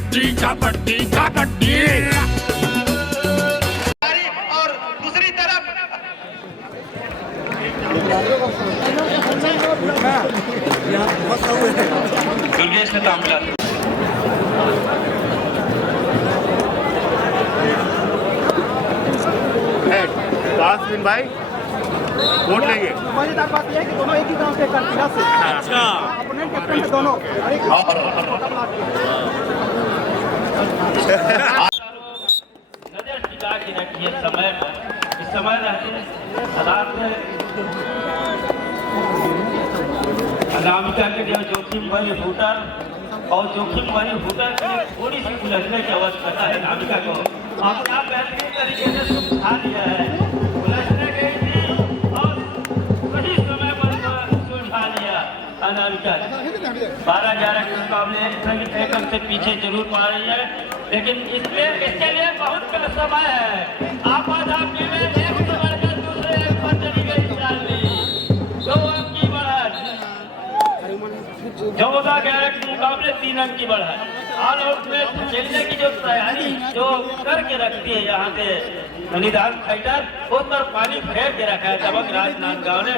कबड्डी कबड्डी कबड्डी। और दूसरी तरफ दुर्गेश ने तामिला दासविन भाई वोट लेंगे। मजेदार बात यह है कि दोनों एक ही गांव से कटरा से। अच्छा अपोनेंट कैप्टन है दोनों। नजर टिका के रखिए समय पर। इस समय रहते हालात में अनामिका के जो जोखिम भरी हुटर और जोखिम भरी हुटर के लिए थोड़ी सी उलझने की आवश्यकता है। अनामिका को अपना बेहतरीन तरीके से सुलझा लिया है। उलझने गई थी और सही समय पर सुलझा लिया अनामिका। 12-11 के मुकाबले एक अंक से पीछे जरूर पा रही है, लेकिन इसके लिए बहुत कम समय है। आपाधापी में एक से बढ़कर दूसरे एक पर चली गई चाली। 2 अंक की बढ़त। 14-11 के मुकाबले 3 अंक की बढ़त। ऑल आउट में खेलने की जो तैयारी जो करके रखती है यहाँ से निदान फाइटर, उस पर पानी फेर के रखा है दबंग राजनांदगांव ने।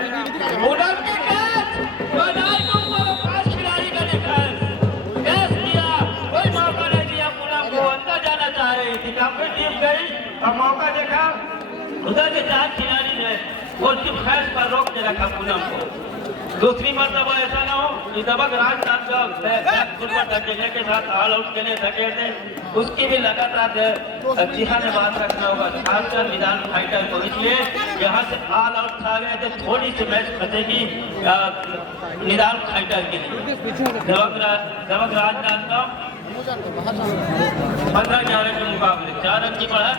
और मौका देखा उधर के 4 खिलाड़ी ने वो सिर्फ फैस पर रोक के रखा पूनम को। दूसरी मरतबा ऐसा ना हो कि दबंग राजनांदगांव धकेलने के साथ ऑल आउट के लिए धकेलते, उसकी भी लगातार ध्यान बात रखना होगा, खासकर निदान फाइटर को। इसलिए यहाँ से ऑल आउट खा गए थे, थोड़ी सी मैच फंसेगी निदान फाइटर के लिए। दबंग राजनांदगांव 15-11 के मुकाबले 4 अंक की बढ़त।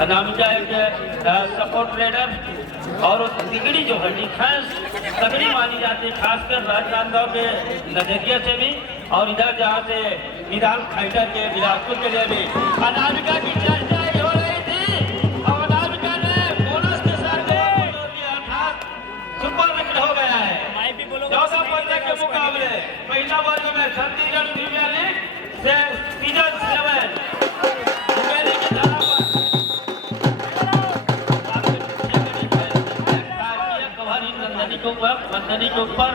अनामिका एक सपोर्ट रेडर और तिगड़ी जो है डिफेंस तगड़ी मानी जाती है, खासकर राजनांदगांव के नजरिए से भी और इधर जहाँ से निदान फाइटर के बिलासपुर के लिए भी। अनामिका की चर्चा हो रही थी और अनामिका ने बोनस के साथ अर्थात सुपर विकेट हो गया है। 14-15 के मुकाबले महिला वर्ग में छत्तीसगढ़ प्रीमियर लीग से सीजन 7 मंदनी के ऊपर,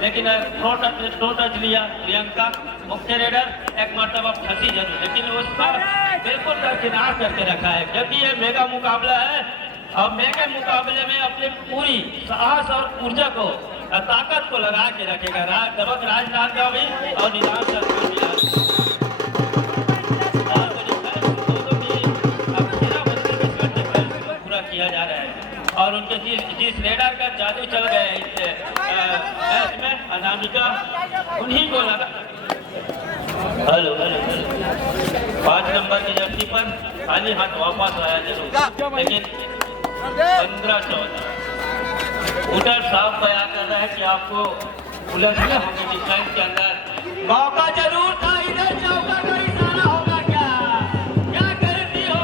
लेकिन टो टच लिया प्रियंका। मुख्य रेडर एक मरतबा फंसी जरूर, लेकिन उसका बिल्कुल दरकिनार करके रखा है, क्योंकि ये मेगा मुकाबला है। और मेगा मुकाबले में अपनी पूरी साहस और ऊर्जा को ताकत को लगा के रखेगा दबंग राजनांदगांव भी और निदान पूरा किया जा रहा है। और उनके जिस रेडर का जादू चल गया है इसमें अनामिका उन्हीं को लगा। हेलो 5 नंबर की जर्सी पर खाली हाथ वापस आया जरूर, लेकिन 15-14 उधर साफ बयान कर रहा है कि आपको उलझने होगी डिफेंस के अंदर। मौका जरूर था, इधर चौका का इशारा होगा क्या करती हो,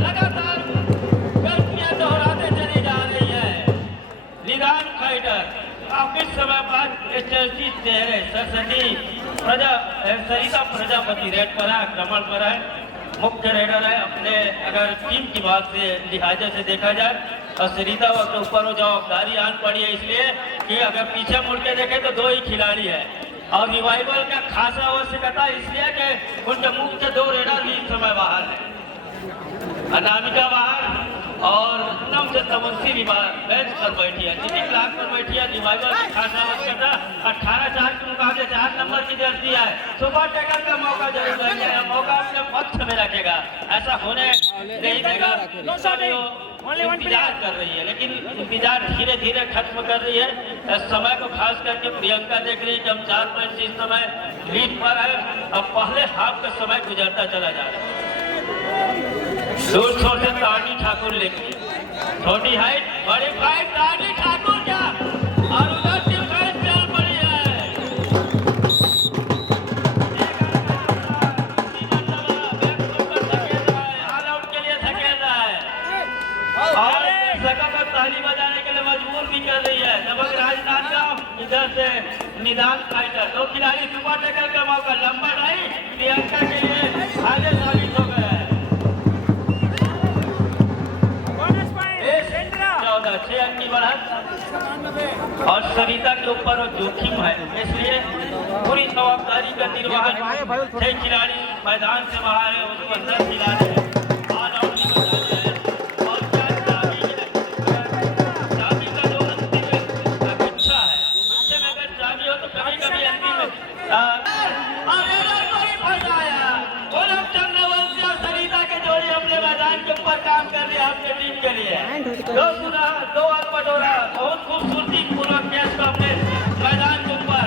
लगातार गलतियां दोहराते चली जा रही है निदान फाइटर। काफी समय बाद एचएससी चेहरे सरस्वती सरिता प्रजापति रेड पर है, आक्रमण पर है, मुख्य रेडर है। अपने अगर टीम की बात से लिहाजे से देखा जाए और सरिता के ऊपर वो जवाबदारी आन पड़ी है, इसलिए कि अगर पीछे मुड़ के देखे तो 2 ही खिलाड़ी है और रिवाइवल का खासा आवश्यकता इसलिए कि उनके मुख्य 2 रेडर भी इस समय बाहर है। अनामिका बाहर और पूनम से तमस्सी भी बाहर बेंच पर बैठी है, चिटी क्लास पर बैठी है। रिवाइवल की खासा आवश्यकता 18-4 के मुकाबले 4 नंबर की जर्सी है। सुपर टैकल का मौका जरूर लगेगा, मौका अपने पक्ष में रखेगा, ऐसा होने नहीं देगा। इंतजार कर रही है, लेकिन इंतजार धीरे धीरे खत्म कर रही है। समय को खास करके प्रियंका देख रही है कि हम 4 पॉइंट से इस समय लीड पर है। अब पहले हाफ का समय गुजरता चला जा रहा है। दूर छोटे तारनी ठाकुर लेके छोटी हाइट बड़ी फाइट तारनी ठाकुर क्या और उधर डिफेंस चल पड़ी है। ऑल आउट के लिए धकेल रहा है और ताली बजाने के लिए मजबूर भी कर रही है दबंग राजनांदगांव। इधर से निदान फाइटर। दो खिलाड़ी सुपर टैकल का मौका, लंबा ढाई प्रियंका के लिए आगे साबित हो गया है। 14 6 अंक की बढ़त और सरिता के ऊपर वो जोखिम है, इसलिए पूरी जवाबदारी का निर्वहन 6 खिलाड़ी मैदान से बाहर है, उसको अंदर खिलाने हैं। ऑल आउट नहीं बचाना है। और क्या चाबी का जो अंतिम गुच्छा है, गुच्छे में अगर चाबी हो तो कभी कभी अंतिम गोलम चंद्रवंशी और सरिता के जोड़ी अपने मैदान के ऊपर काम कर रही है अपने टीम के लिए। 2 अंक बटोरा, बहुत खूबसूरती पूर्वक मैच को अपने मैदान के ऊपर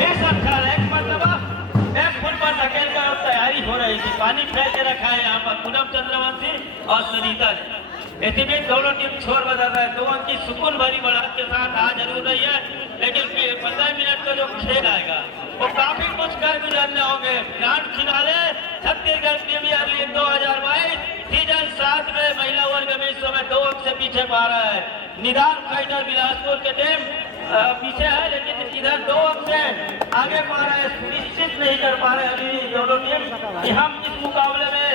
एक मरतबा 1 फुट पर धकेल कर तैयारी हो रही थी। पानी फेंक के रखा है यहाँ पर पूनम चंद्रवंशी और सरिता ने। इसी बीच दोनों टीम छोर बदल रहा है। 2 अंक की सुकून भरी बढ़त के साथ आ जरूर रही है, लेकिन 15 मिनट का जो खेल आएगा वो काफी कुछ कर गुजरने होंगे। Grand finale Chhattisgarh premier league 2022 season 7 में महिला वर्ग में इस समय 2 अंक से पीछे पा रहा है। निदान फाइटर बिलासपुर के टीम पीछे है, लेकिन इधर 2 अंक से आगे पा रहे हैं। निश्चित नहीं कर पा रहे अभी दोनों टीम कि हम इस मुकाबले में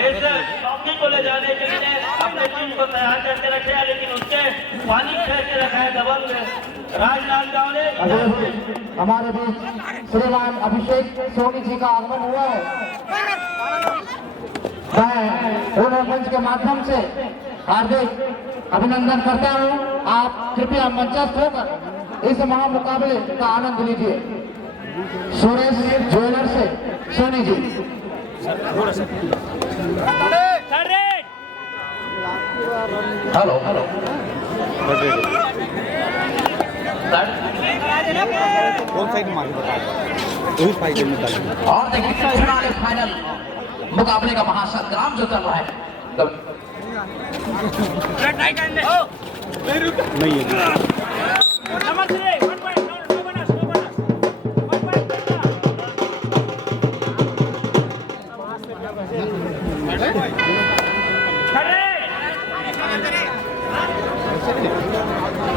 इस ट्रॉफी को ले जाने के लिए अपने टीम को तैयार करके रखे हैं, लेकिन उसके पानी फेंक के रखा है डबल में। राजनांदगांव ने हमारे बीच श्रीमान अभिषेक सोनी जी का आगमन हुआ है। मैं उन्हें मंच के माध्यम से हार्दिक अभिनंदन करता हूं। आप कृपया मंचस्थ होकर इस महामुकाबले का आनंद लीजिए। सुरेश ज्वेलर से सोनी जी। हेलो हेलो और देखिए फाइनल मुकाबले का महासंग्राम जो चल रहा है।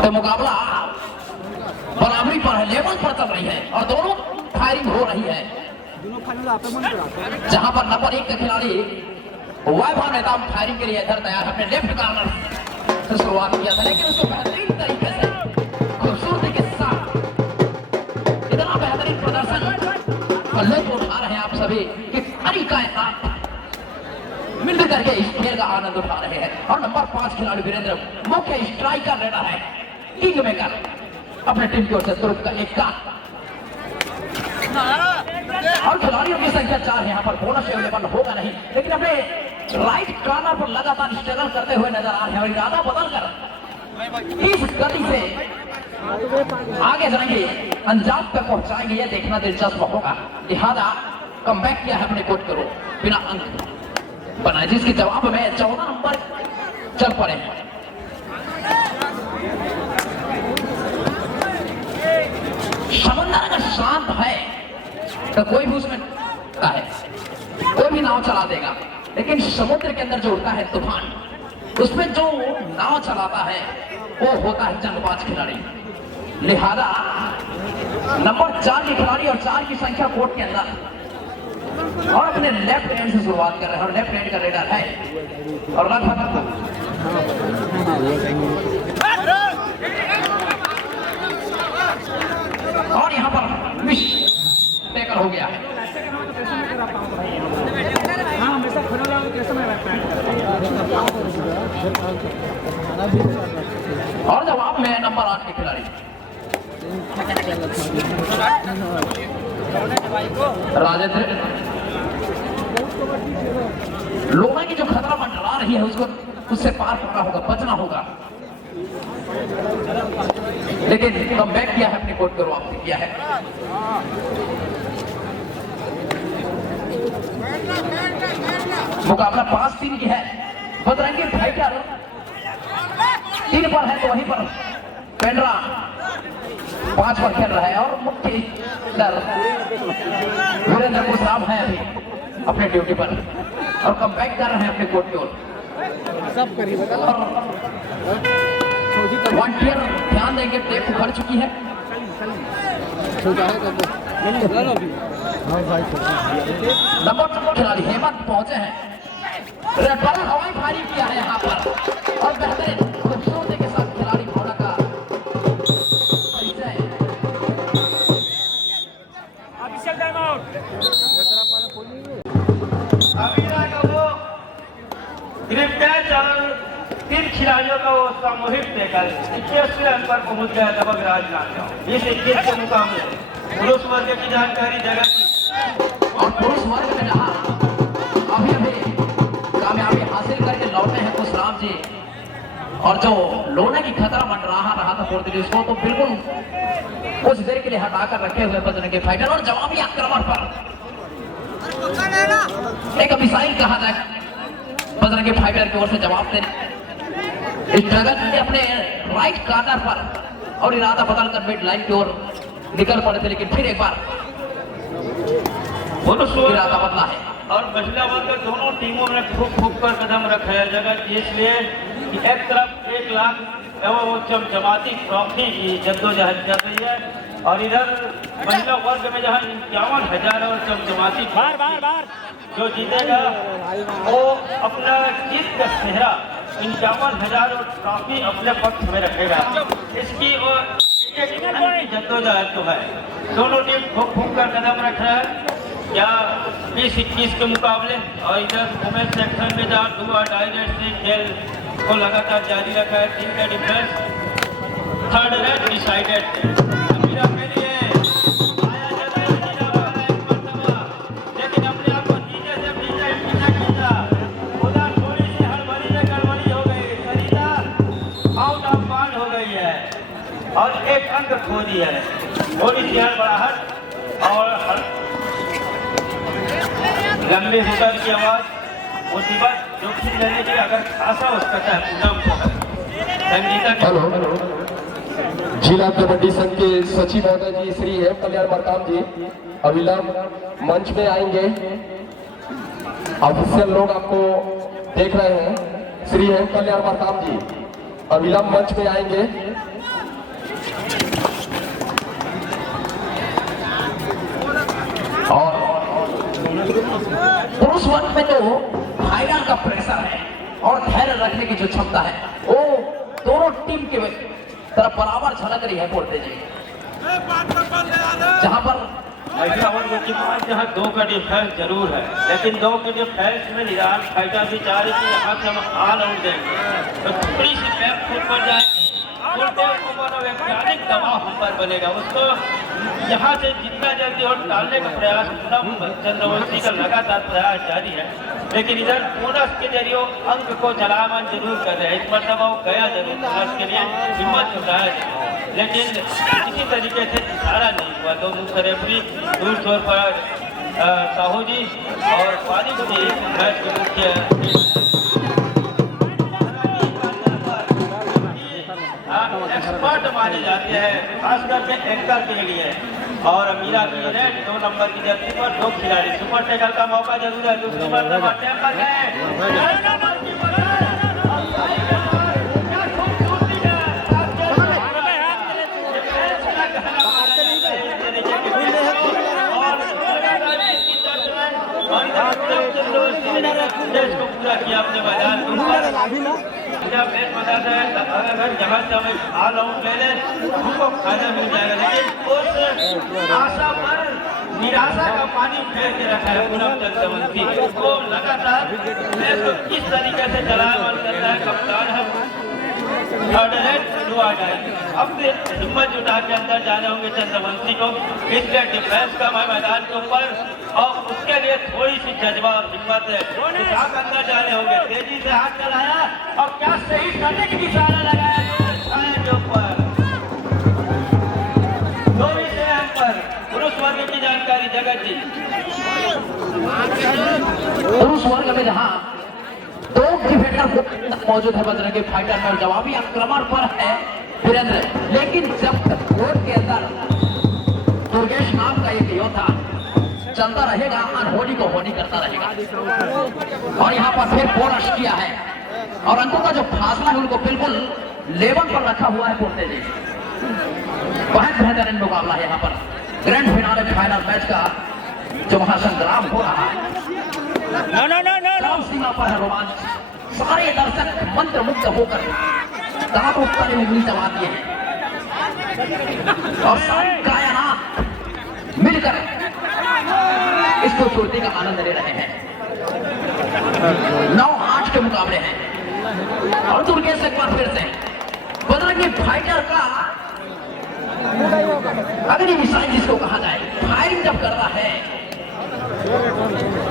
तो मुकाबला बराबरी पर है, लेवल पर चल रही है और दोनों फायरिंग हो रही है। जहां पर नंबर 1 का खिलाड़ी वैभव नेता फायरिंग के लिए इधर तैयार अपने लेफ्ट कॉर्नर से शुरुआत किया था, लेकिन उसको बेहतरीन तरीके से खूबसूरती के साथ इतना बेहतरीन प्रदर्शन लुत्फ उठा रहे हैं आप सभी कि सारी कायनात मिल करके इस खेल का आनंद उठा रहे हैं। और नंबर 5 खिलाड़ी वीरेंद्र मुख्य स्ट्राइकर रेडर है, किंग मेकर अपने टीम की ओर से तुरंत का 1 और खिलाड़ियों की संख्या 4 है। यहाँ पर बोनस अवेलेबल होगा नहीं, लेकिन अपने राइट कॉर्नर पर लगातार स्ट्रगल करते हुए नजर आ रहे हैं और इरादा बदलकर इस गति से आगे जाएंगे, अंजाम पे पहुंचाएंगे, ये देखना दिलचस्प होगा। लिहाजा कमबैक किया है अपने कोर्ट करो बिना अंक बनाए, जिसके जवाब में 14 नंबर चल पड़े हैं। समंदर अगर शांत है तो कोई भी उसमें है, कोई भी नाव चला देगा, लेकिन समुद्र के अंदर जो उड़ता है तूफान, उसमें जो नाव चलाता है वो होता है जंगबाज खिलाड़ी। लिहाजा नंबर 4 के खिलाड़ी और 4 की संख्या कोर्ट के अंदर और अपने लेफ्ट हैंड से शुरुआत कर रहे हैं और लेफ्ट हैंड का रेडर है और लगभग और यहाँ पर मिस टेकर हो गया है। और जवाब में नंबर 8 के खिलाड़ी राजेंद्र। लोना की जो खतरा मंडरा रही है उसको उससे पार करना होगा, बचना होगा, लेकिन कमबैक किया है अपनी कोर्ट को वापसी किया है। मुकाबला 5-3 की है। बजरंगी फाइटर 3 पर है तो वहीं पर पेंड्रा 5 पर खेल रहा है और मुख्य वीरेंद्र मुसाब है अभी अपने ड्यूटी पर और कमबैक कर रहे हैं अपने कोर्ट की ओर। सब करीब वॉलंटियर ध्यान देंगे, टेप उखड़ चुकी है। नंबर 2 खिलाड़ी हेमंत पहुंचे हैं। बड़ा हवाई फायरिंग किया है यहाँ पर और बेहतरीन खूबसूरती के साथ खिलाड़ी भावना का परिचय। अमीरा का वो ग्रिप कैच और 3 खिलाड़ियों का वो सामूहिक देकर 21वें रन पर पहुंच गया दबंग राजनाथ। इस 21 के मुकाबले पुरुष वर्ग की जानकारी जगत की और पुरुष वर्ग में जहाँ अभी कामयाबी हासिल करके लौटे हैं कुछ राम जी, और जो लोने की खतरा मंडरा रहा था पोर्तुगीज को, तो बिल्कुल कुछ देर के लिए हटाकर रखे हुए बजरंगी फाइटर और जवाबी आक्रमण पर एक मिसाइल कहा जाए बजरंगी फाइटर की ओर से जवाब देने इस जगत ने अपने राइट कॉर्नर पर और इरादा बदलकर मिड लाइन की ओर निकल पड़े थे, लेकिन फिर एक बार इरादा बदला है और महिला वर्ग दोनों टीमों ने फूक कर कदम रखा है जगत, इसलिए कि एक तरफ 1 लाख एवं वो चमचमाती ट्रॉफी की जद्दोजहद चल रही है और इधर महिला वर्ग में जहाँ 51,000 और चमचमाती जो जीतेगा वो अपना जीत का सेहरा 51,000 और ट्रॉफी अपने पक्ष में रखेगा। इसकी और जद्दोजहद तो है, दोनों टीम फूक कर कदम रख रहा है या 20-21 के मुकाबले। और इधर वुमेन सेक्शन में जहाँ डू और डाई रेट से खेल को लगातार जारी रखा है। टीम का डिफरेंस 3rd रेट डिसाइडेड अमीरा के लिए आया जीना वाला एक मर्तबा, लेकिन अपने आप को नीचे से पीछे खींचा। उधर थोड़ी सी हड़बड़ी में गड़बड़ी हो गई, सरिता आउट ऑफ बाउंड हो गई है और 1 अंक खो दिया है। थोड़ी सी हड़बड़ाहट और लंबे हुटर की आवाज मुसीबत जोखिम लेने की अगर खासा उसका संगीता हेलो, जिला कबड्डी संघ के सचिव महोदय जी श्री हेम कल्याण मरकाम जी अविलंब मंच में आएंगे। ऑफिशियल लोग आपको देख रहे हैं। श्री हेम कल्याण मरकाम जी अविलंब मंच में आएंगे। और पुरुष वर्ग में तो फाइनल का प्रेशर है और धैर्य रखने की जो क्षमता है वो दोनों टीम के तरफ बराबर झलक रही है बोलते जी, जहां पर महिला वर्ग के पास जहाँ 2 का डिफरेंस जरूर है, लेकिन 2 के डिफरेंस में निराल फाइटर भी चाह रही थी यहाँ से हम ऑल आउट देंगे तो थोड़ी सी बैक फुट पड़ जाएगी, वैज्ञानिक दबाव हम पर बनेगा। उसको यहाँ से जितना जल्दी और टालने का प्रयास चंद्रवंशी का लगातार प्रयास जारी है, लेकिन इधर बोनस के जरिए अंक को चलामान जरूर कर रहे हैं। इस मरतबा वो गया जरूर बोनस के लिए हिम्मत जुटाया, लेकिन किसी तरीके से इशारा नहीं हुआ। तो मुख्य रेफरी दूर छोर पर साहू जी और वालिद जी मैच के मुख्य एक्सपर्ट माने जाते हैं, खास करके एंकर के लिए। और मीरा की रेड 2 नंबर की जर्सी पर 2 खिलाड़ी सुपर टेकल का मौका जरूर है। दूसरी मरतबा टेम्पर को पूरा किया अपने मैदान अगर जहाँ से हमें ऑल आउट ले लें उनको फायदा मिल जाएगा, लेकिन उस आशा पर निराशा का पानी फेर के रखा है पूनम चंद्रवंशी। वो लगातार को किस तरीके से चलायमान करता है कप्तान है। अब हिम्मत जुटा के अंदर जाने होंगे चंद्रवंशी को, इसलिए डिफेंस का मैदान के ऊपर और उसके लिए थोड़ी सी जज्बा और हिम्मत है। अंदर जाने होंगे, तेजी से हाथ चलाया और क्या सही करने की निशाना लगाया के ऊपर पर पुरुष वर्ग की जानकारी जगत जी। पुरुष वर्ग में जहां 2 डिफेंडर मौजूद है बजरंगी फाइटर में, जवाबी आक्रमण पर है वीरेंद्र, लेकिन जब कोर्ट के अंदर दुर्गेश नाम का एक योद्धा चलता रहेगा, अनहोनी को होनी करता रहेगा। और यहाँ पर फिर बोनस किया है और अंकों का जो फासला है उनको बिल्कुल लेवल पर रखा हुआ है बोलते जी। बहुत बेहतरीन मुकाबला है यहाँ पर ग्रैंड फिनाले फाइनल मैच का जो महासंग्राम हो रहा है। चरम सीमा पर है रोमांच। सारे दर्शक मंत्रमुग्ध होकर दांतों तले उंगली दबा दिए हैं और सारी कायनात मिलकर इस खूबसूरती का आनंद ले रहे हैं। 9-8 के मुकाबले हैं और दुर्गेश एक बार फिर से बजरंगी फाइटर का अग्नि मिसाइल जिसको कहा जाए, फायरिंग जब करता है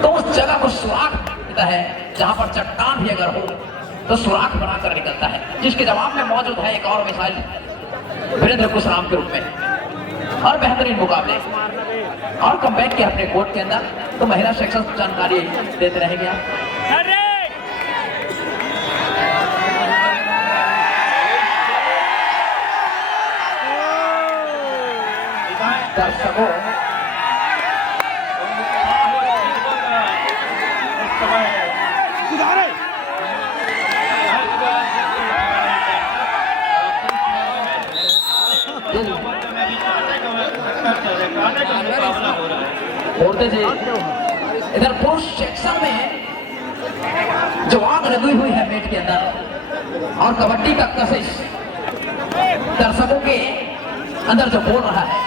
तो उस जगह को सुराख देता है जहां पर चट्टान भी अगर हो तो सुराख बनाकर निकलता है, जिसके जवाब में मौजूद है एक और मिसाइल वीरेंद्र कुशराम के रूप में। और बेहतरीन मुकाबले और कमबैक के अपने कोर्ट के अंदर तो महिला सेक्शन जानकारी देते रहेंगे आप। दर्शकों बोलते जी इधर पुरुष सेक्शन में जो आग लगी हुई है मेट के अंदर और कबड्डी का कशिश दर्शकों के अंदर जो बोल रहा है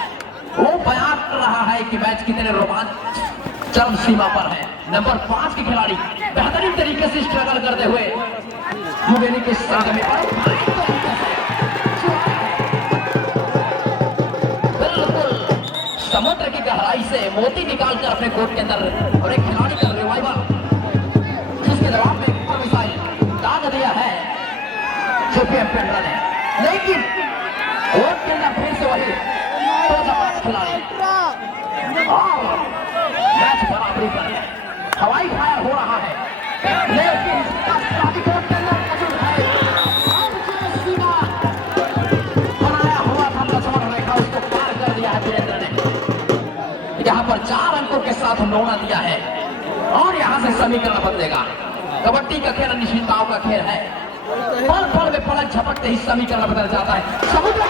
वो बयान कर रहा है कि मैच कितने रोमांच चरम सीमा पर है। नंबर 5 के खिलाड़ी बेहतरीन तरीके से स्ट्रगल करते हुए मुगेनी के साथ में बिल्कुल समुद्र की गहराई से मोती निकालकर अपने कोर्ट के अंदर और एक खिलाड़ी का रिवाइवल जिसके जवाब में मिसाइल दाग दिया है सुप्रीम पेंड्रा ने, लेकिन कोर्ट के अंदर फिर से वही खिलाड़ी और मैच बराबरी पर है। हवाई फायर हो रहा है लेकिन बनाया हुआ था लक्ष्मण रेखा उसको पार कर दिया है वीरेंद्र ने। यहाँ पर 4 अंकों के साथ नौना दिया है और यहाँ से समीकरण बदलेगा। कबड्डी का खेल अनिश्चितताओं का खेल है, पल पल में पलक झपकते ही समीकरण बदल जाता है। समुद्र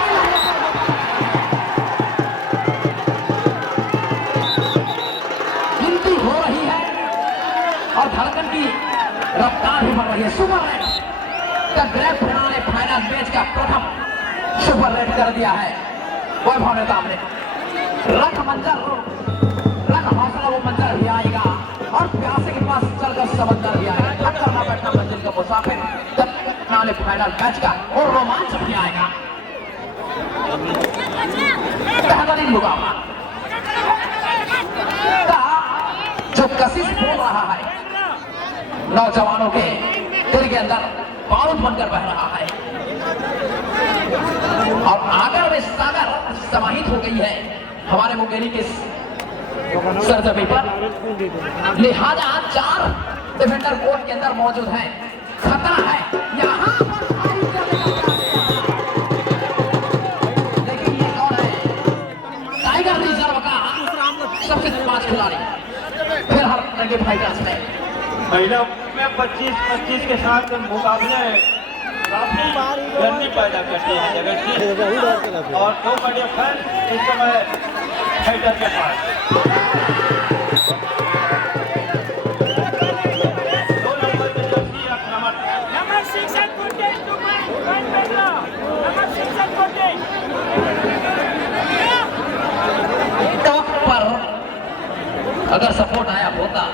और धड़कन की रफ्तार भी बढ़ रही है। सुपर रेड का ग्रैंड फिनाले फाइनल मैच का प्रथम सुपर रेड कर दिया है वैभव नेताम ने। रख मंजर रख हौसला वो मंजर भी आएगा और प्यासे के पास चलकर समंदर भी आएगा। टक्कर ना बैठना मंजिल का मुसाफिर फिनाले फाइनल मैच का और रोमांच भी आएगा। बेहतरीन मुकाबला जो कशिश बोल रहा है नौजवानों के दिल के अंदर बारूद बनकर बह रहा है और आगर में सागर समाहित हो गई है हमारे मुंगेरी के सरजमी पर। लिहाजा 4 डिफेंडर कोर्ट के अंदर मौजूद हैं। खतरा है यहाँ लेकिन ये कौन है? टाइगर रिजर्व का सबसे 5 खिलाड़ी फिर हर लगे फाइटर्स में महिला में 25-25 के साथ मुकाबले काफी गर्मी पैदा करते हैं जगत जी और 2 बड़े फैन इस समय फाइटर के पास। 2 नंबर के जर्सी नंबर 6 टॉप पर अगर सपोर्ट आया होता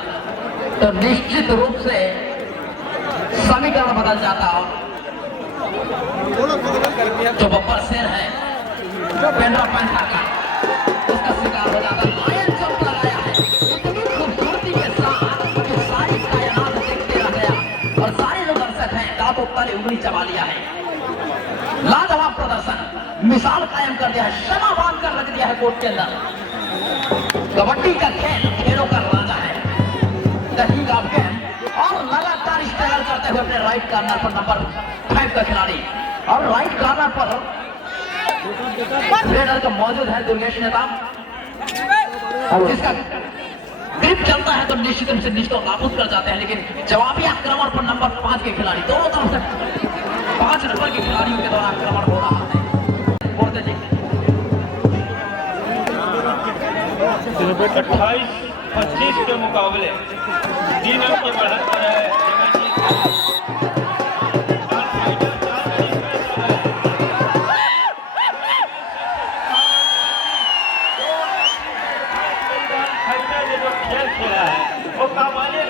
तो निश्चित रूप से समीकरण बदल जाता। जो बब्बर शेर है पेंड्रा पैंथा का उसका शिकार हो जाता। लायन चौक लगाया है इतनी खूबसूरती के साथ कि सारी कायनात देखते रह गया और सारे जो दर्शक हैं दांतों तले उंगली चबा लिया है। लाजवाब प्रदर्शन मिसाल कायम कर दिया है, क्षमा बांध कर रख दिया है कोर्ट के अंदर। कबड्डी का खेल खेलों का राजा है दही का गेम और लगातार स्ट्रगल करते हुए अपने राइट कॉर्नर पर नंबर 5 का खिलाड़ी और राइट कॉर्नर पर रेडर का मौजूद है दुर्गेश नेताम जिसका ग्रिप चलता है तो निश्चित रूप से निश को नाबूद कर जाते हैं, लेकिन जवाबी आक्रमण पर नंबर 5 के खिलाड़ी दोनों तरफ से 5 नंबर के खिलाड़ियों के द्वारा आक्रमण हो रहा है। बोलते जी 28-25 के मुकाबले 3 अंक की बढ़त पर है।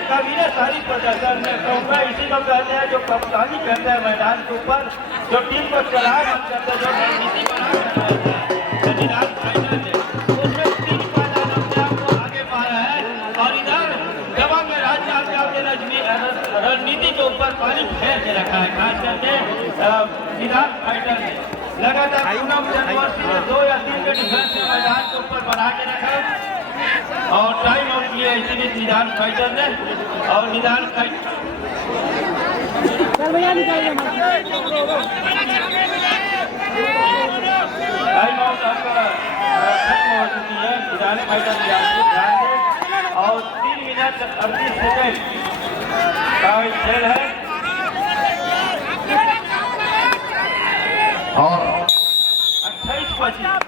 काबिले तारीफ प्रदर्शन में कहूँगा, इसी को कहते हैं जो कप्तानी करते हैं मैदान के ऊपर, जो टीम को चला करते हैं, जो रणनीति बना फाइनल में उसमें 3 मैदान अपने आप को आगे पाया है। और इधर दबंग में राजनाथ ने रणनीति के ऊपर पानी फेर के रखा है, खास करके सिद्धार्थ फाइटर ने लगातार पूनम जनवर्षी ने 2 या 3 के डिफेंस मैदान के ऊपर बना के रखा और टाइम आउट लिया इसी बीच निदान फाइटर ने। और निदान टाइम आउट आपका खत्म हो चुकी है। निदान फाइटर ध्यान दें और 3 मिनट 38 सेकेंड का खेल है और 28-25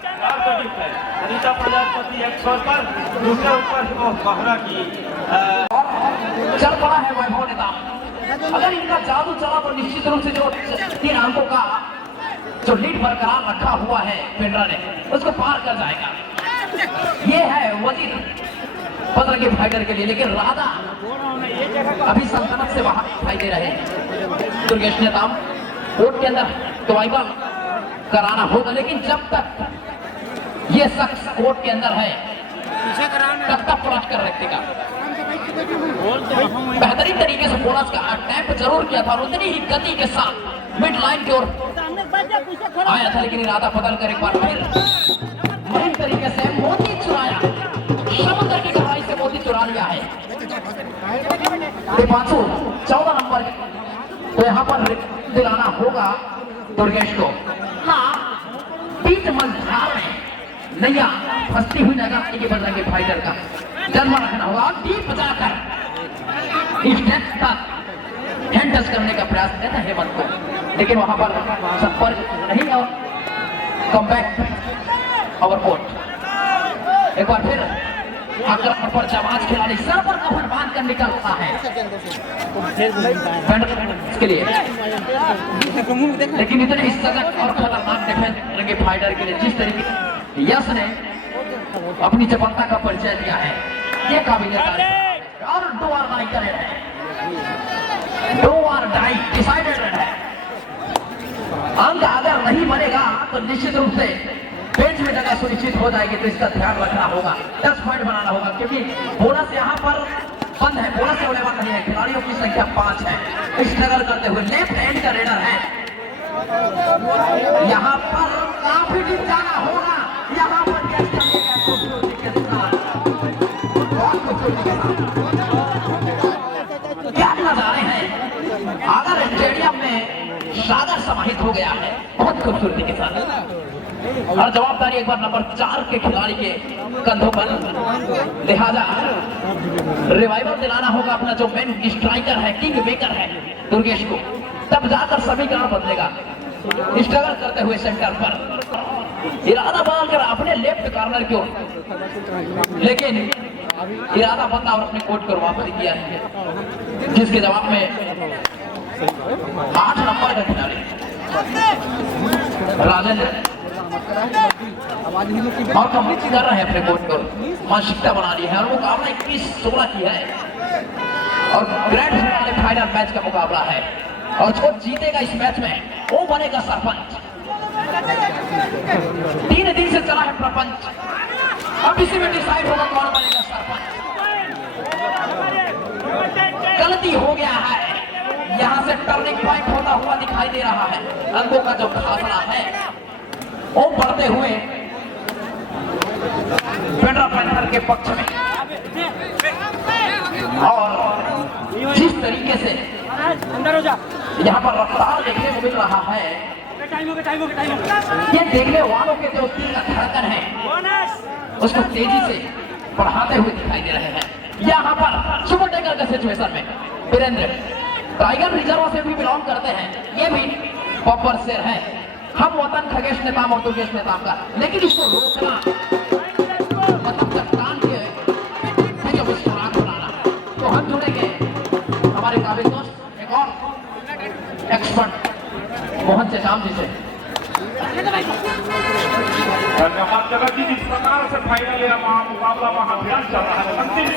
है। अनीता प्रजापति 100 पर दूसरे ऊपर पहरा की चल पड़ा है वैभव निदान। अगर इनका जादू चला तो निश्चित रूप से जो 3 अंकों का जो लीड बरकरार रखा हुआ है पेंड्रा ने, उसको पार कर जाएगा। ये है वजीर पत्र के फाइटर के लिए, लेकिन राधा अभी सल्तनत से बाहर दिखाई दे रहे हैं। दुर्गेश नेताम कोर्ट के अंदर रिवाइवल कराना होगा, लेकिन जब तक ये शख्स कोर्ट के अंदर है तब तक पलट कर रखेगा। बेहतरीन तरीके से बोनस का अटैम्प्ट जरूर किया था और उतनी ही गति के साथ मिड लाइन की ओर आया था, लेकिन इरादा बदल कर एक बार फिर महीन तरीके से मोती चुराया। समुद्र की गहराई से मोती चुरा लिया है। 14 नंबर तो यहाँ पर दिलाना होगा दुर्गेश को। हाँ, बीच मंझार में नैया फंसती हुई नजर आएगी बजरंगी फाइटर का। जन्म रखना होगा डीप जाकर इस डेथ तक हैंड टच करने का प्रयास किया था हेमंत को, लेकिन वहां पर संपर्क नहीं और कॉम्बैक्ट ओवरकोट। एक बार फिर आक्रमण पर जाबाज खिलाड़ी सर पर कफन बांध कर निकलता है इसके लिए, लेकिन इतने सजग और खतरनाक डिफेंस रंगे फाइटर के लिए जिस तरीके से यश ने अपनी चपलता का परिचय दिया है, ये काबिल और डू और डाई का रेड है। डू और डाई डिसाइडेड रेड है। अंक अगर नहीं बनेगा तो निश्चित रूप से बेंच में जगह सुनिश्चित हो जाएगी, तो इसका ध्यान रखना होगा। 10 पॉइंट बनाना होगा, क्योंकि बोनस यहाँ पर बंद है, बोनस अवेलेबल नहीं है। खिलाड़ियों की संख्या 5 है। स्ट्रगल करते हुए लेफ्ट हैंड का रेडर है, यहाँ पर काफी डीप जाना होगा। यहाँ पर क्या नजारे हैं। अगर स्टेडियम में सागर समाहित हो गया है बहुत खूबसूरती के साथ, और जवाबदारी एक बार नंबर 4 के खिलाड़ी के कंधों पर, लिहाजा रिवाइवल दिलाना होगा अपना जो मेन स्ट्राइकर है, किंग मेकर है दुर्गेश को, तब जाकर समीकरण बदलेगा। स्ट्रगल करते हुए सेंटर पर इरादा बदलकर अपने लेफ्ट कॉर्नर की ओर, लेकिन इरादा बदला और अपने कोर्ट को वापस किया है, जिसके जवाब में 8 नंबर का खिलाड़ी राजेंद्र और कंप्लीट कर रहे हैं अपने कोर्ट को, मानसिकता बना ली है और मुकाबला 21-16 की है और ग्रैंड फाइनल मैच का मुकाबला है। और जो जीतेगा इस मैच में वो बनेगा सरपंच। 3 दिन से चला है प्रपंच, अब इसी में डिसाइड होगा कौन बनेगा सरपंच। गलती हो गया है, यहाँ से टर्निंग पॉइंट होता हुआ दिखाई दे रहा है। अंकों का जो फासला है वो बढ़ते हुए पेंड्रा पैंथर के पक्ष में, और जिस तरीके से यहाँ पर रफ्तार देखने को मिल रहा है, ये देखने वालों के जो दिल का धड़कन है उसको तेजी से बढ़ाते हुए दिखाई दे रहे हैं। यहाँ पर सुपर टेकर के सिचुएशन में वीरेंद्र टाइगर रिजर्व से भी बिलोंग करते हैं, ये भी बब्बर शेर है। हम वतन खगेश नेताम और दुर्गेश नेताम का, लेकिन इसको रोकना मतलब चट्टान के जब सुराग बनाना, तो हम जुड़ेंगे हमारे काबिल दोस्त एक और एक्सपर्ट मोहन चेचाम जी से। धन्यवाद जगत जी। जिस प्रकार से फाइनल या मुकाबला वहां अभियान चल रहा है, अंतिम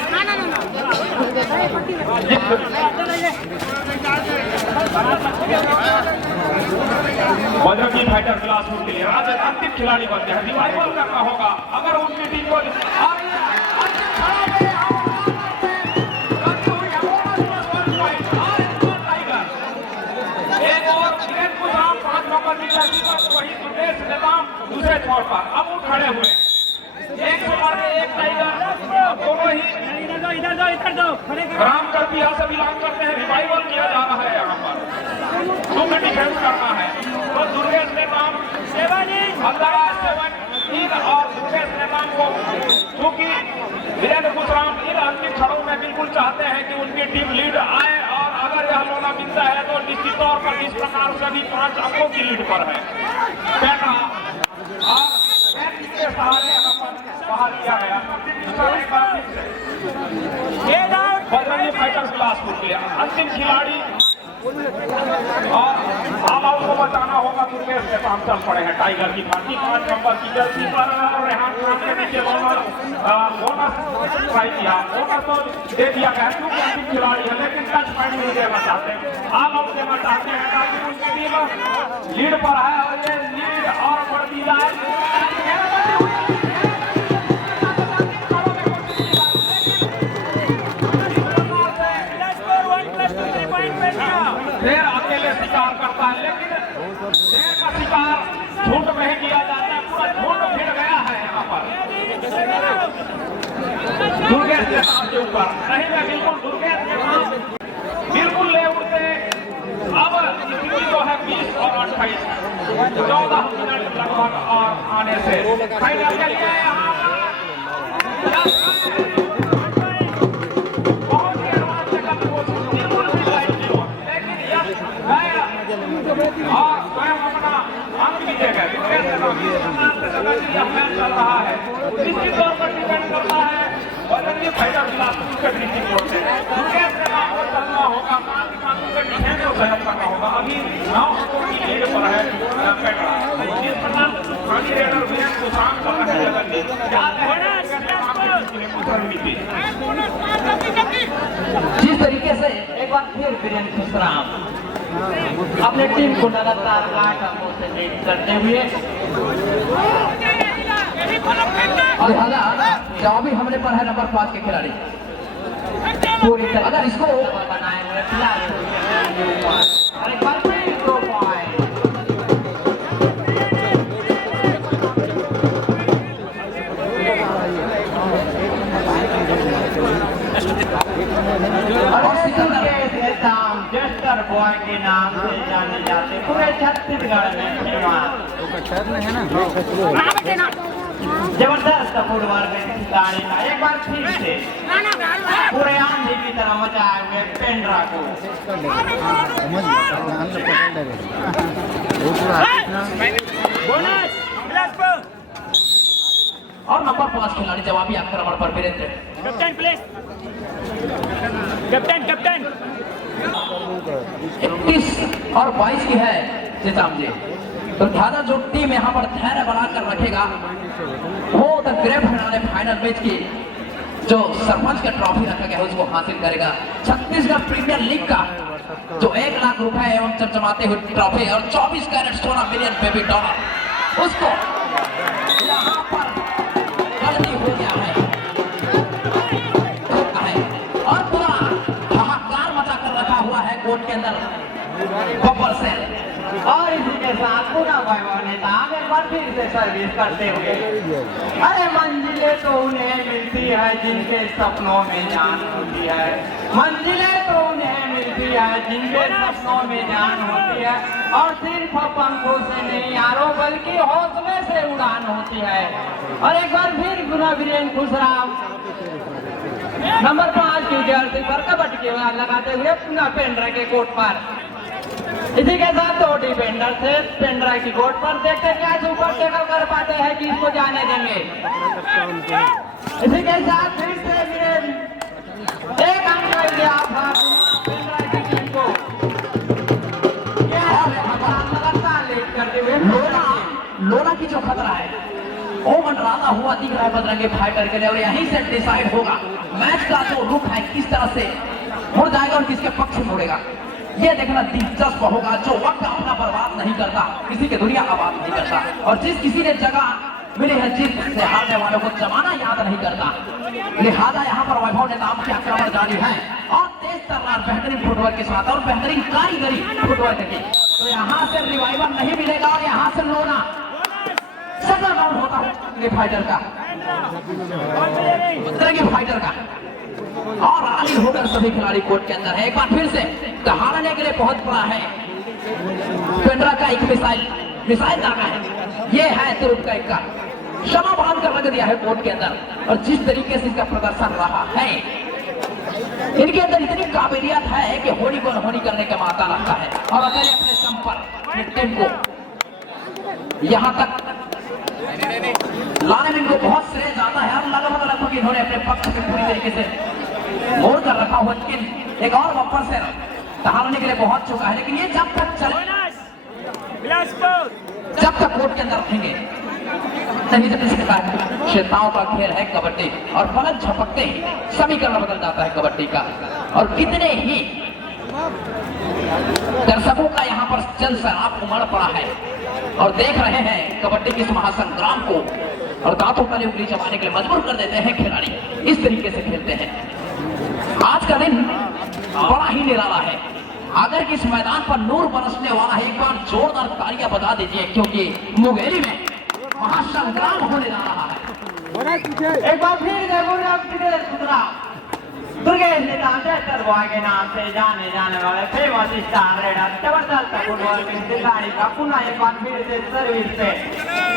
बजरंगी फाइटर बिलासपुर के लिए आज अंतिम खिलाड़ी बनते हैं। रिवाइवल करना होगा अगर उनकी टीम को वही सुदेश नेताम दूसरे छोर पर अब वो खड़े हुए एक टाइगर, दोनों ही राम कर बिहार से बिलोंग करते हैं। रिवाइवल किया जा रहा है, यहाँ पर सुपर डिफेंस करना है। तो दुर्गेश नेताम और दुर्गेश नेताम को क्योंकि वीरेंद्र खुशराम इन अंतिम क्षणों में बिल्कुल चाहते हैं कि उनकी टीम लीड आए, और अगर यह लोना मिलता है तो निश्चित तौर पर इस प्रकार से भी 5 अंकों की लीड पर है। सहारे बाहर किया गया बजरंगी फाइटर्स बिलासपुर के अंतिम खिलाड़ी, और ऑल आउट को बचाना होगा। दुर्गेश नेताम चल पड़े हैं टाइगर की पार्टी 5 नंबर की जर्सी पर। रेहान खान के नीचे बोनस ट्राई किया, बोनस तो दे दिया गया क्योंकि अंतिम खिलाड़ी है, लेकिन टच पॉइंट नहीं देना चाहते, ऑल आउट देना चाहते हैं ताकि उनकी टीम लीड पर है और ये लीड और बढ़ती जाए। शेर अकेले शिकार करता है, लेकिन शेर का शिकार झुंड में ही किया जाता है। पूरा झुंड भिड़ गया है यहाँ पर दुर्गेश नेताम के ऊपर। नहीं मैं बिल्कुल दुर्गेश नेताम बिल्कुल ले उठते। अब स्थिति जो है 20 और 28 14 मिनट लगभग और आने से फाइनल के लिए यहाँ और स्वयं अपना अंक भी देगा। चल रहा है, निश्चित तौर पर डिपेंड करता है बजरंगी फाइटर बिलासपुर के दृष्टिकोण से। दुर्गेश नेताम को चलना होगा, डिफेंस को सहयोग करना होगा। अभी 9 अंकों की लीड पर है पेटरा। जिस प्रकार खानी रेडर वीरेंद्र खुशराम चल रहे हैं जगत जी, जिस तरीके से एक बार फिर वीरेंद्र खुशराम अपने टीम को लगातार 8 अंकों से लीड करते हुए और जवाबी हमले पर है नंबर 5 के खिलाड़ी पूरी तरह। अगर इसको बनाए हुए खिलाड़ी एक बार फिर 2 पॉइंट जस्टर बॉय के नाम से जाने जाते पूरे छत्तीसगढ़ में जबरदस्त फुटबॉल में खिलाड़ी का एक बार फिर से पूरे आंधी की तरह मचाए हुए पेंड्रा को और नंबर 5 खिलाड़ी जवाबी आक्रमण पर वीरेंद्र। कैप्टन प्लीज, कैप्टन 21 और 22 की है चेचाम जी। तो लिहाजा जो टीम यहाँ पर धैर्य बनाकर रखेगा वो द ग्रेट फाइनल मैच की जो सरपंच का ट्रॉफी रखा गया है उसको हासिल करेगा। छत्तीसगढ़ प्रीमियर लीग का जो 1 लाख रुपए एवं चमचमाते हुए ट्रॉफी और 24 कैरेट 16 मिलियन बेबी डॉलर उसको यहाँ पर गलती हो गया है और पूरा हाहाकार मचा कर रखा हुआ है कोर्ट के अंदर बब्बर से। और इसी के साथ पूरा वैभव नेताम एक बार फिर से सर्विस करते हुए अरे मंजिलें तो उन्हें मिलती है जिनके सपनों में जान होती है, मंजिलें तो उन्हें मिलती है जिनके सपनों में जान होती है, और सिर्फ पंखों से नहीं यारों बल्कि हौसले से उड़ान होती है। और एक बार फिर गुना वीरेंद्र खुशराम नंबर 5 की जर्सी पर कबड्डी के वार लगाते हुए पुनः पेंड्रा के कोर्ट पर। इसी के साथ 2 डिफेंडर से पेंड्रा की कोर्ट पर देखते क्या सुपर टैकल कर पाते हैं कि इसको जाने देंगे। इसी के साथ फिर से एक अंक कर दिया पेंड्रा की टीम को। लगातार लेट करते हुए लोना की जो खतरा है वो मंडराता हुआ दिख रहा है बजरंगी फाइटर के लिए, और यहीं से डिसाइड होगा मैच का जो रुख है किस तरह से मुड़ जाएगा और किसके पक्ष में मुड़ेगा। ये देखना दिलचस्प होगा। जो वक्त अपना बर्बाद नहीं करता किसी की दुनिया आबाद नहीं करता, और जिस किसी ने जगह मिली है जीत से हारने वालों को जमाना याद नहीं करता। लिहाजा यहाँ पर वैभव नेताम के आक्रमण जारी है और तेज तर्रार बेहतरीन फुटवर्क के साथ और बेहतरीन कारीगरी फुटवर्क की, तो यहाँ से रिवाइवल नहीं मिलेगा और यहाँ से लोना सदर राउंड होता है फाइटर का फाइटर का और आली होकर सभी खिलाड़ी कोर्ट के अंदर है। एक बार फिर से दहाड़ने के लिए बहुत बड़ा है पेंड्रा का एक मिसाइल दागा है। ये है तुरुप का एक क्षमा बांध कर रख दिया है कोर्ट के अंदर, और जिस तरीके से इसका प्रदर्शन रहा है इनके अंदर इतनी काबिलियत है कि होनी को होनी करने का मौका लगता है, और अकेले अपने संपर्क टीम को यहाँ तक लाने में इनको बहुत श्रेय जाता है। और लगभग इन्होंने अपने पक्ष में पूरी तरीके से मोड़ कर रखा हुआ, लेकिन एक और बम्पर से दहाड़ने के लिए पहुंच चुका है। लेकिन ये जब तक कोर्ट के अंदर रखेंगे नहीं जब क्षेत्राओं का खेल है कबड्डी, और पलक झपकते ही समीकरण बदल जाता है कबड्डी का। और कितने ही दर्शकों का यहाँ पर जल सराब उमड़ पड़ा है और देख रहे हैं कबड्डी के इस महासंग्राम को, और दांतों तले उंगली जमाने के लिए मजबूर कर देते हैं खिलाड़ी। इस तरीके से खेलते हैं। आज का दिन बड़ा ही निराला है। अगर इस मैदान पर नूर बरसने वाला है, एक बार जोरदार तालियां बजा दीजिए, क्योंकि मुंगेरी में महासंग्राम होने जा रहा है। एक बार फिर दुर्गेश नेताम चेस्टर बॉय के नाम से जाने जाने वाले फेमस स्टार रेडर जबरदस्त फुटबॉल खिलाड़ी का पुनः एक बार फिर से सर्विस पे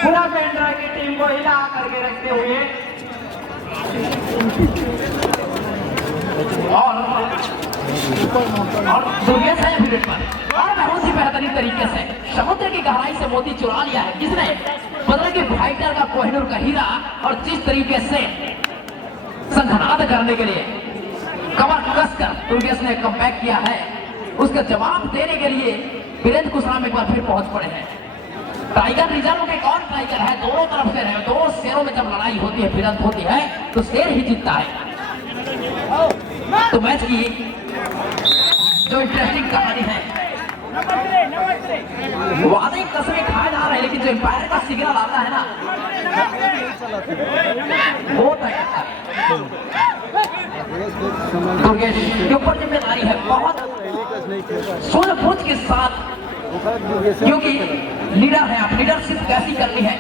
पूरा पेंड्रा की टीम को हिला करके रखते हुए और दुर्गेश है विकेट पर, और बहुत ही बेहतरीन तरीके से समुद्र की गहराई से मोती चुरा लिया है किसने, बजरंगी फाइटर का कोहिनूर का हीरा। और जिस तरीके से संघनाद करने के लिए कमर कसकर दुर्गेश ने कमबैक किया है, उसका जवाब देने के लिए वीरेंद्र कुशराम एक बार फिर पहुंच पड़े हैं। टाइगर रिजर्व के एक और टाइगर है, दोनों तरफ से रहे, दोनों शेरों में जब लड़ाई होती है भिड़ंत होती है तो शेर ही जीतता है। तो मैच की जो इंटरेस्टिंग कहानी है वादे कसमें खाए जा रहे हैं, लेकिन जो एम्पायर का सिग्नल आता है ना वो तय करता है। दुर्गेश के ऊपर जिम्मेदारी है बहुत सूझबूझ के साथ, क्योंकि लीडर है आप, लीडरशिप कैसी करनी है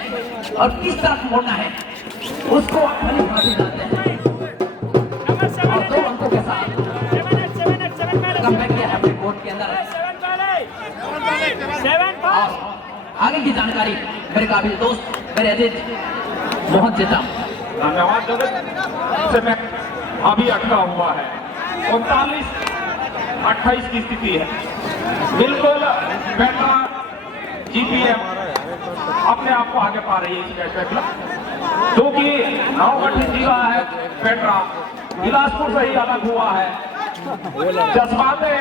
और किस तरफ मोड़ना है उसको आप भली भांति जानते हैं। और 2 अंकों के साथ कमबैक किया है अपने कोर्ट के अंदर। और आगे की जानकारी मेरे काबिल दोस्त मेरे अजीज मोहन जेता। धन्यवाद जगत से मैं अभी अटका हुआ है 39-28 की स्थिति है। बिल्कुल पेंड्रा जीपीएम अपने आप को आगे पा रही है इस मैच में, क्योंकि नवगठित जिला है पेंड्रा, बिलासपुर से ही अलग हुआ है। जज्बाते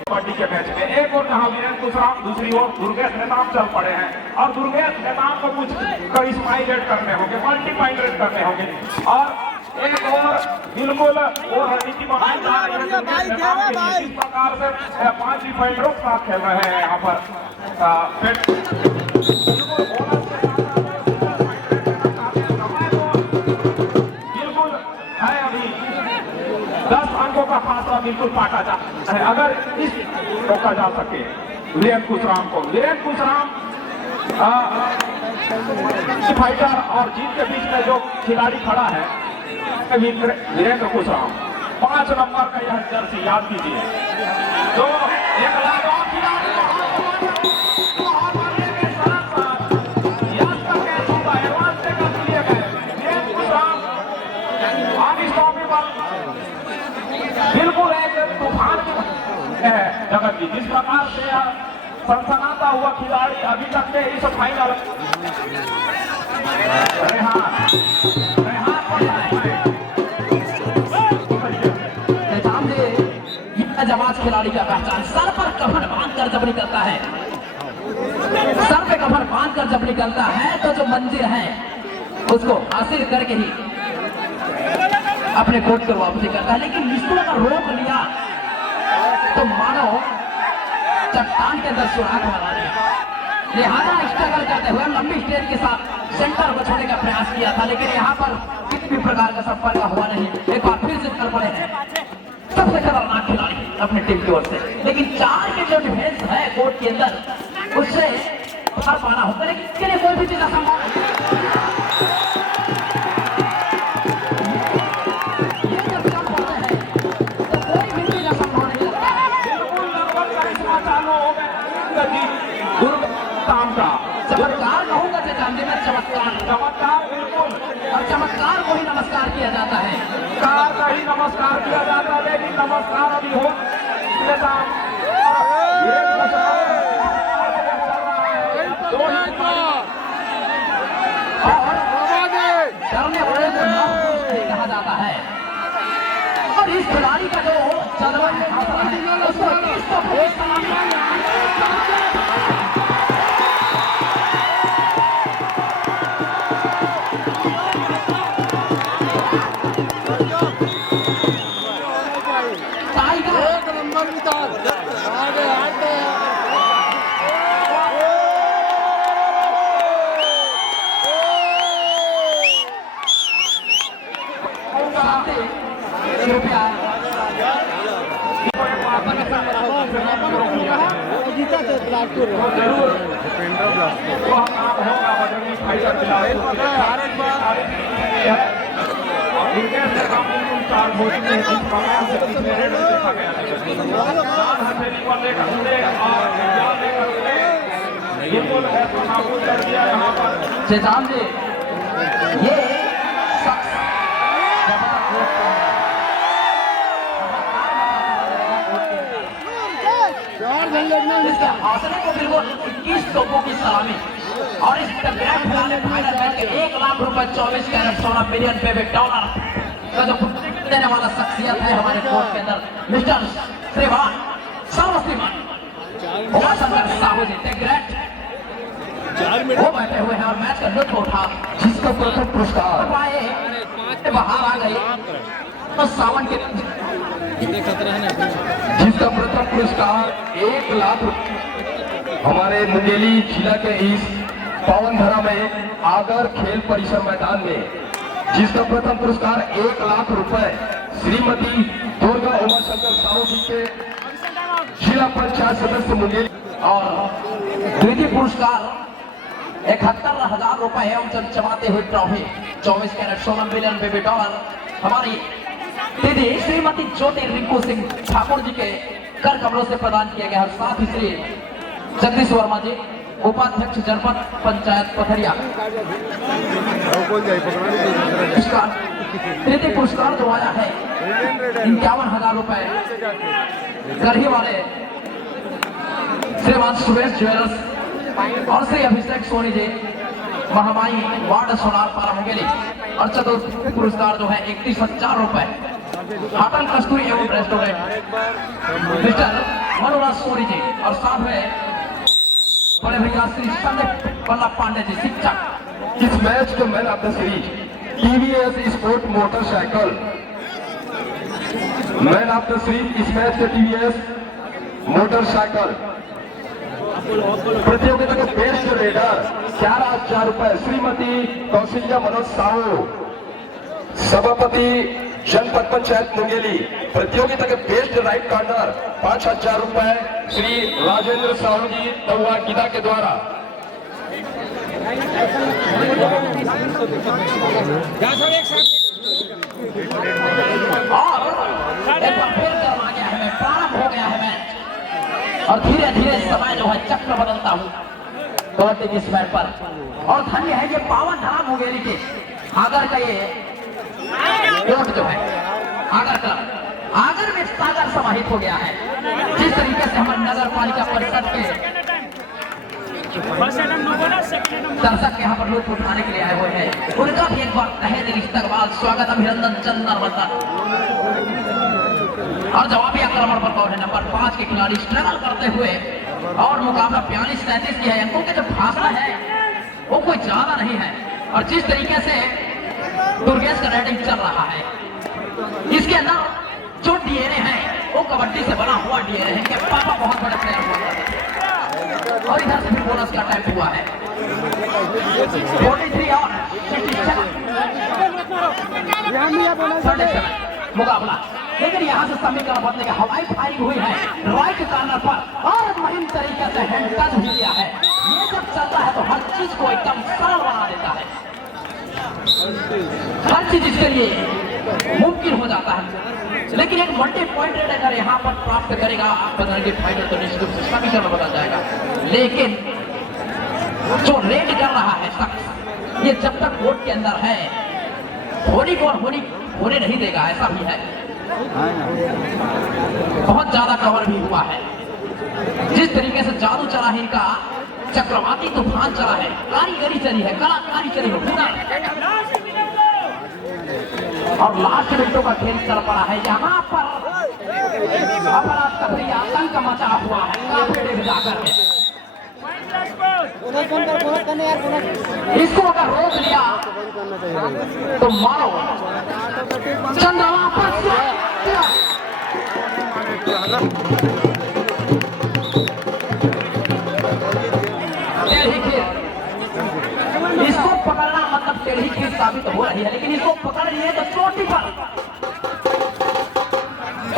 कबड्डी के मैच में एक और कहा वीरेंद्र कुशराम, दूसरी ओर दुर्गेश नेताम चल पड़े हैं, और दुर्गेश नेताम को कुछ करिश्माइजेट करने होंगे, मल्टीपाइंडेट करने होंगे, और एक और बिल्कुल वो रणनीति बनाई जा रही है दुर्गेश नेताम के लिए। इस प्रकार से 5 डिफेंडरों के साथ खेल रहे हैं यहाँ पर बिल्कुल है। अभी 10 अंकों का फासला बिल्कुल काटा जा है, अगर इस रोका जा सके वीरेंद्र कुशराम को। वीरेंद्र कुशराम फाइटर और जीत के बीच में जो खिलाड़ी खड़ा है वीरेंद्र कुशराम, 5 नंबर का यह जर्सी याद कीजिए। तो एक लाजवाब खिलाड़ी जिस प्रकार से सनसनाता हुआ खिलाड़ी अभी तक के इस फाइनल जमात खिलाड़ी का पहचान सर पर कफन बांधकर जब निकलता है, सर पे कफन बांधकर जब निकलता है तो जो मंजिल है उसको हासिल करके ही अपने कोच को वापसी करता है। लेकिन निष्ठुर अगर रोक लिया तो मानो चट्टान के अंदर सुराख बना दिया। लिहाजा स्ट्रगल करते हुए लंबी स्टेज के साथ सेंटर को छोड़ने का प्रयास किया था, लेकिन यहाँ पर किसी भी प्रकार का सफल हुआ नहीं। एक बार फिर से कर पड़े हैं सबसे खतरनाक खिलाड़ी अपनी टीम की ओर से, लेकिन 4 के जो डिफेंस है कोर्ट के अंदर उससे बाहर पाना होता है, लेकिन इसके लिए कोई भी चीज असंभव नहीं। ये जब कम होते हैं तो कोई भी चीज असंभव नहीं लगता है। बिल्कुल लगभग करिश्मा चालू हो गया काम का चमत्कार कहूंगा चांदी में चमत्कार बिल्कुल और चमत्कार को ही नमस्कार किया जाता है। कार का ही नमस्कार किया जाता है, लेकिन नमस्कार अभी हो लेता डरने वाले को कहा जाता है। और इस खिलाड़ी का जो जज्बा है उसको जीता थे बिलासपुर जरूर वह काम होगा बजरंगी फाइटर बिलासपुर क्रिकेट से काम बिल्कुल चार हो चुके हैं, जिस प्रकार से पिछले रेड में देखा गया है लाल हथेली पर लेकर उड़े और जाल लेकर उड़े बिल्कुल ऐसा नाबूद कर दिया यहाँ पर। चेतान जी ये शख्स इसके हौसले को बिल्कुल 21 तोपों की सलामी और इस ग्रैंड फिनाले फाइनल मैच के 1 लाख रुपए 24 कैरेट सोना मिलियन $1 का जो देने वाला शख्सियत है हमारे कोर्ट के अंदर मिस्टर श्रीमान सर्वश्रीमान उमाशंकर साहू जी द ग्रेट वो बैठे हुए हैं और मैच का लुत्फ उठा। जिसका प्रथम पुरस्कार बाहर आ गई तो सावन के जिसका प्रथम पुरस्कार 1 लाख हमारे मुंगेली जिला के इस पावन धरा में आगर खेल परिसर मैदान में जिसका प्रथम पुरस्कार 1 लाख रुपए श्रीमती दुर्गा उमाशंकर साहू जी के जिला पंचायत सदस्य मुंगेली और द्वितीय पुरस्कार 71,000 रुपए एवं चमचमाते हुए ट्रॉफी 24 कैरेट सोना मिलियन $1 हमारी दीदी श्रीमती ज्योति रिंकू सिंह ठाकुर जी के कर कमलों से प्रदान किया गया। साथ ही श्री जगदीश वर्मा जी उपाध्यक्ष जनपद पंचायत पथरिया तृतीय पुरस्कार जो आया है 51,000 रुपए गढ़ी वाले श्रीमान सुरेश ज्वेलर्स और श्री अभिषेक सोनी जी महामाई वार्ड सोनार पारा मुंगेली और चतुर्थ पुरस्कार जो है 31,000 रुपए होटल कस्तूरी एवं रेस्टोरेंट मिस्टर मनोराज सोनी जी और साथ में बड़े भैया श्री संदीप वल्लभ पांडे जी शिक्षक। इस मैच के man of the series TVS sport motorcycle man of the series इस मैच के टीवीएस मोटरसाइकिल प्रतियोगिता के बेस्ट रेडर 11,000 रुपए श्रीमती कौशल्या मनोज साहू सभापति जनपद पंचायत मुंगेली। प्रतियोगिता के बेस्ट राइट कॉर्नर 5,000 रुपए श्री राजेंद्र साहू जी तवा गीता के द्वारा। और एक बार फिर गरमा गया है, प्रारंभ हो गया है मैच और धीरे धीरे समय जो है चक्र बदलता हूँ कबड्डी के इस मैच पर। और धन्य है ये पावन धाम मुंगेली के आगर का ये कोर्ट जो है आगर क्लब आगर में सागर समाहित हो गया है। जिस तरीके से हमारे नगर पालिका परिषद के दर्शक यहाँ पर लुत्फ उठाने के लिए आए हुए हैं, उनका भी एक बार तहे दिल इस्तकबाल, स्वागत, अभिनंदन, चंदन वंदन। और जवाबी आक्रमण पर कौन है नंबर 5 के खिलाड़ी स्ट्रगल करते हुए, और मुकाबला 42-37 की है। अंकों के जो फासला है वो कोई ज्यादा नहीं है। और जिस तरीके से दुर्गेश का रेटिंग चल रहा है, इसके अंदर जो डीएनए है वो कबड्डी से बना हुआ डीएनए है कि पापा बहुत बड़े प्लेयर हुआ करते थे। और इधर से भी बोनस का टाइम हुआ है 43 और 37 मुकाबला। लेकिन यहाँ से समीकरण बदले के हवाई फायरिंग हुई है राइट कॉर्नर पर, और महीन तरीके से हैंड टच भी किया है। ये जब चलता है तो हर चीज को एकदम सरल बना देता है, हर चीज इसके लिए मुमकिन हो जाता है। लेकिन एक मल्टी पॉइंट रेड अगर यहाँ पर प्राप्त करेगा बदलगी फाइटर तो निश्चित रूप से समीकरण बदल जाएगा। लेकिन जो रेड कर रहा है शख्स, ये जब तक कोर्ट के अंदर है होने नहीं देगा, ऐसा भी है। बहुत ज्यादा कवर भी हुआ है। जिस तरीके से जादू चला है इनका, चक्रवाती तूफान चला है, कारीगरी चली है, कलाकारी चली है पूरा। और लास्ट मिनटों का खेल चल पड़ा है। यहाँ पर अपराध तफरी आतंक मचा हुआ है काफी देर जाकर के। इसको अगर रोक लिया तो मारो चंद्रमा पर इसको पकड़ना मतलब टेढ़ी खींच साबित हो रही है, लेकिन इसको पकड़ लिए तो चोटी पर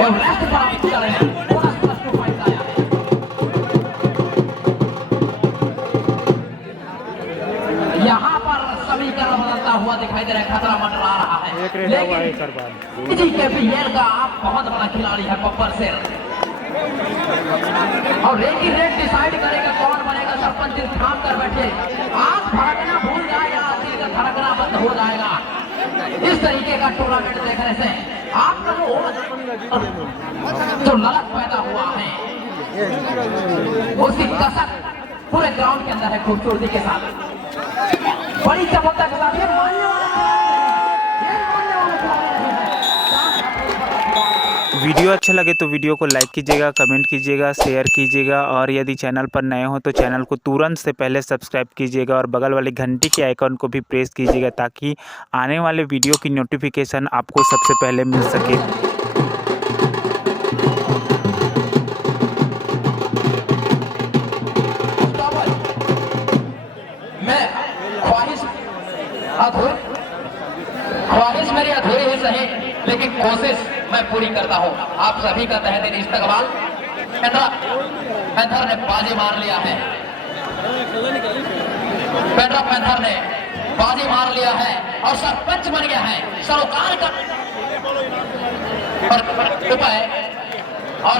एवरेस्ट पर आप चल रहे हैं। +2 पॉइंट आया है। यहाँ पर समीकरण बदलता हुआ दिखाई दे रहा है, खतरा मंडरा रहा है। लेकिन जी के पीएल का आप बहुत बड़ा खिलाड़ी है बब्बर शेर, और रेकी रेट डिसाइड करेगा कौन बनेगा सरपंच। दिल थाम कर बैठे, आग भड़कना भूल जाएगा, दिल का धड़कना बंद हो जाएगा। इस तरीके का टूर्नामेंट देखने से आपका जो ललक पैदा हुआ है उसकी कसक पूरे ग्राउंड के अंदर है खूबसूरती के साथ, बड़ी चमकता के साथ। वीडियो अच्छा लगे तो वीडियो को लाइक कीजिएगा, कमेंट कीजिएगा, शेयर कीजिएगा, और यदि चैनल पर नए हो तो चैनल को तुरंत से पहले सब्सक्राइब कीजिएगा और बगल वाली घंटी के आइकन को भी प्रेस कीजिएगा ताकि आने वाले वीडियो की नोटिफिकेशन आपको सबसे पहले मिल सके। मैं ख्वाहिश मेरी अधूरी ही सही, लेकिन कोशिश मैं पूरी करता हूँ। आप सभी का तहे दिल इस्तकबाल। पैंथर ने बाजी मार लिया है, पेड्रा पैंथर ने बाजी मार लिया है और सरपंच बन गया है। सरोकार का उपाय और